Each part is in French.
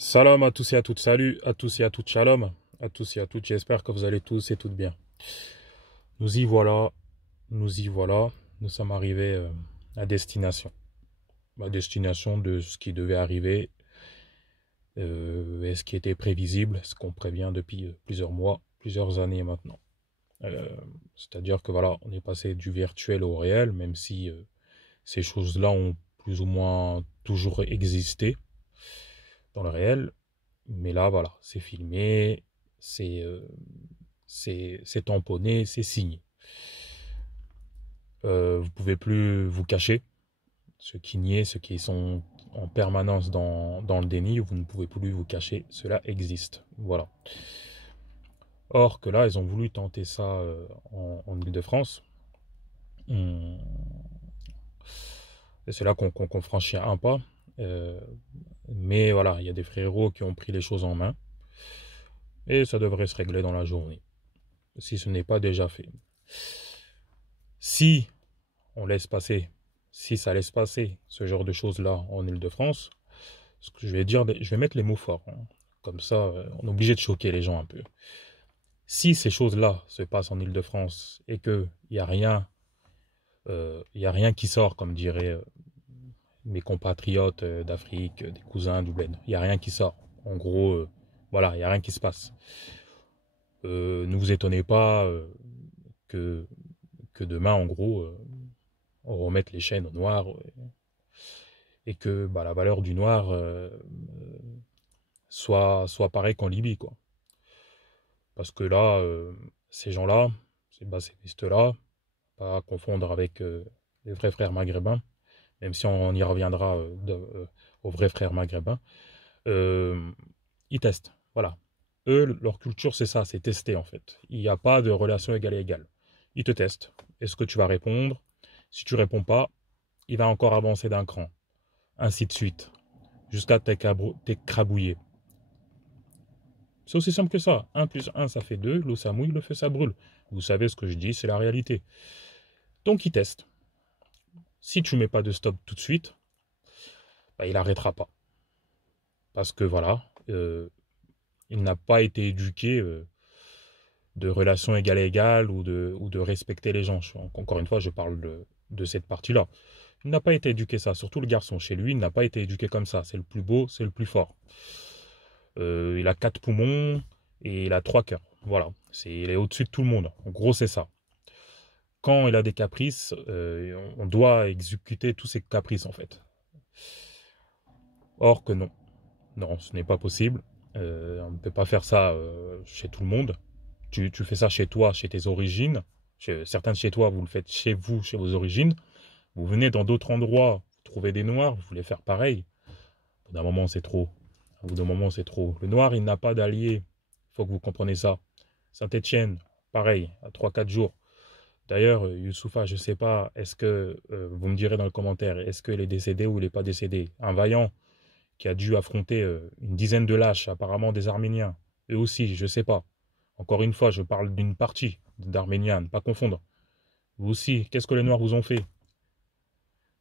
Salam à tous et à toutes, salut à tous et à toutes, shalom à tous et à toutes, j'espère que vous allez tous et toutes bien. Nous y voilà, nous y voilà, nous sommes arrivés à destination. À destination de ce qui devait arriver et ce qui était prévisible, ce qu'on prévient depuis plusieurs mois, plusieurs années maintenant. Euh, C'est-à-dire que voilà, on est passé du virtuel au réel, même si ces choses-là ont plus ou moins toujours existé dans le réel. Mais là, voilà, c'est filmé, c'est c'est tamponné, c'est signé. Vous pouvez plus vous cacher. Ceux qui nient, ceux qui sont en permanence dans le déni, vous ne pouvez plus vous cacher. Cela existe. Voilà. Or que là, ils ont voulu tenter ça en Ile-de-France. Et c'est là qu'on franchit un pas. Euh, mais voilà, il y a des frérots qui ont pris les choses en main. Et ça devrait se régler dans la journée, si ce n'est pas déjà fait. Si on laisse passer, si ça laisse passer ce genre de choses-là en Ile-de-France, ce que je vais dire, je vais mettre les mots forts, hein. Comme ça, on est obligé de choquer les gens un peu. Si ces choses-là se passent en Ile-de-France et qu'il n'y a rien, y a rien qui sort, comme diraient mes compatriotes d'Afrique, des cousins du bled, il n'y a rien qui sort. En gros, voilà, il n'y a rien qui se passe. Ne vous étonnez pas que, que demain, en gros, on remette les chaînes au noir et que bah, la valeur du noir soit pareille qu'en Libye, quoi. Parce que là, ces gens-là, ces bassistes-là, pas à confondre avec les vrais frères maghrébins, même si on y reviendra aux vrais frères maghrébins, euh, ils testent. Voilà. Eux, leur culture, c'est ça, c'est tester en fait. Il n'y a pas de relation égale à égale. Ils te testent. Est-ce que tu vas répondre? Si tu réponds pas, il va encore avancer d'un cran. Ainsi de suite. Jusqu'à t'écrabouiller. C'est aussi simple que ça. 1 plus 1, ça fait 2. L'eau, ça mouille, le feu, ça brûle. Vous savez ce que je dis, c'est la réalité. Donc, il teste. Si tu mets pas de stop tout de suite, bah, il n'arrêtera pas. Parce que voilà, il n'a pas été éduqué de relation égale à égale ou de respecter les gens. Encore une fois, je parle de cette partie-là. Il n'a pas été éduqué ça, surtout le garçon. Chez lui, il n'a pas été éduqué comme ça. C'est le plus beau, c'est le plus fort. Il a 4 poumons et il a 3 cœurs. Voilà, il est au-dessus de tout le monde. En gros, c'est ça. Quand il a des caprices, on doit exécuter tous ses caprices en fait. Or que non. Non, ce n'est pas possible. On ne peut pas faire ça chez tout le monde. Tu fais ça chez toi, chez tes origines. Certains de chez toi, vous le faites chez vous, chez vos origines. Vous venez dans d'autres endroits, vous trouvez des noirs, vous voulez faire pareil. Au bout d'un moment, c'est trop. Au bout d'un moment, c'est trop. Le noir, il n'a pas d'allié. Il faut que vous compreniez ça. Saint-Étienne, pareil, à 3 4 jours. D'ailleurs, Youssoufa, je ne sais pas, est-ce que, vous me direz dans le commentaire, est-ce qu'il est décédé ou il n'est pas décédé? Un vaillant qui a dû affronter une dizaine de lâches, apparemment des Arméniens. Eux aussi, je ne sais pas. Encore une fois, je parle d'une partie d'Arméniens, ne pas confondre. Vous aussi, qu'est-ce que les Noirs vous ont fait?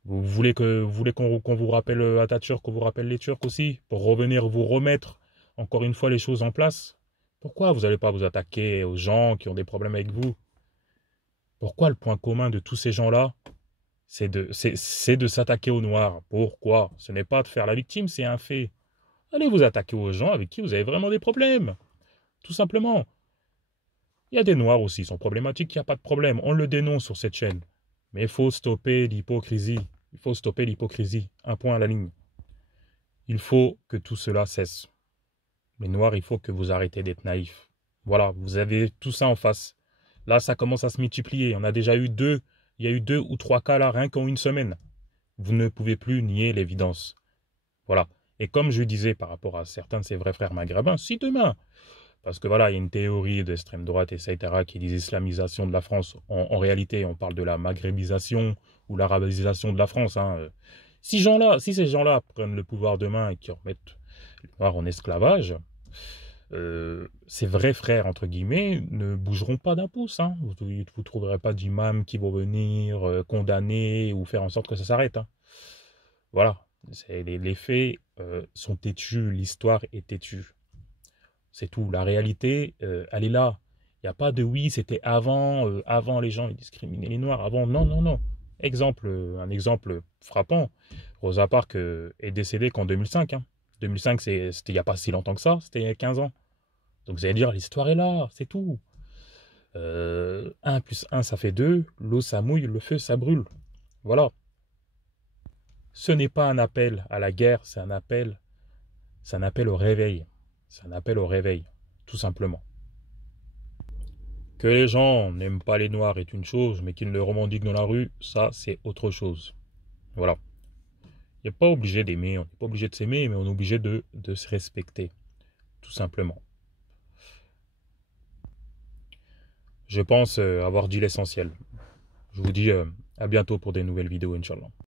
Vous voulez qu'on vous rappelle Atatürk, qu'on vous rappelle les Turcs aussi, pour revenir vous remettre encore une fois les choses en place? Pourquoi vous n'allez pas vous attaquer aux gens qui ont des problèmes avec vous? Pourquoi le point commun de tous ces gens-là, c'est de s'attaquer aux Noirs? Pourquoi? Ce n'est pas de faire la victime, c'est un fait. Allez vous attaquer aux gens avec qui vous avez vraiment des problèmes. Tout simplement. Il y a des Noirs aussi, ils sont problématiques, il n'y a pas de problème. On le dénonce sur cette chaîne. Mais il faut stopper l'hypocrisie. Il faut stopper l'hypocrisie. Un point à la ligne. Il faut que tout cela cesse. Les Noirs, il faut que vous arrêtez d'être naïfs. Voilà, vous avez tout ça en face. Là, ça commence à se multiplier. On a déjà eu il y a eu 2 ou 3 cas là, rien qu'en une semaine. Vous ne pouvez plus nier l'évidence. Voilà. Et comme je disais par rapport à certains de ces vrais frères maghrébins, si demain, parce que voilà, il y a une théorie d'extrême droite, etc., qui dit islamisation de la France. En réalité, on parle de la maghrébisation ou l'arabisation de la France, hein. Si ces gens-là prennent le pouvoir demain et qui remettent les Noirs en esclavage, ces vrais frères, entre guillemets, ne bougeront pas d'un pouce, hein. Vous ne trouverez pas d'imams qui vont venir condamner ou faire en sorte que ça s'arrête, hein. Voilà. Les faits sont têtus, l'histoire est têtue. C'est tout. La réalité, elle est là. Il n'y a pas de oui, c'était avant, avant les gens ils discriminaient les Noirs. Avant, non, non, non. Exemple, un exemple frappant. Rosa Parks est décédée qu'en 2005. Hein. 2005, c'était il n'y a pas si longtemps que ça, c'était il y a 15 ans. Donc vous allez dire, l'histoire est là, c'est tout. 1 plus 1, ça fait 2. L'eau, ça mouille, le feu, ça brûle. Voilà. Ce n'est pas un appel à la guerre, c'est un appel au réveil. C'est un appel au réveil, tout simplement. Que les gens n'aiment pas les Noirs est une chose, mais qu'ils le revendiquent dans la rue, ça, c'est autre chose. Voilà. On n'est pas obligé d'aimer, on n'est pas obligé de s'aimer, mais on est obligé de se respecter, tout simplement. Je pense avoir dit l'essentiel. Je vous dis à bientôt pour des nouvelles vidéos, Inch'Allah.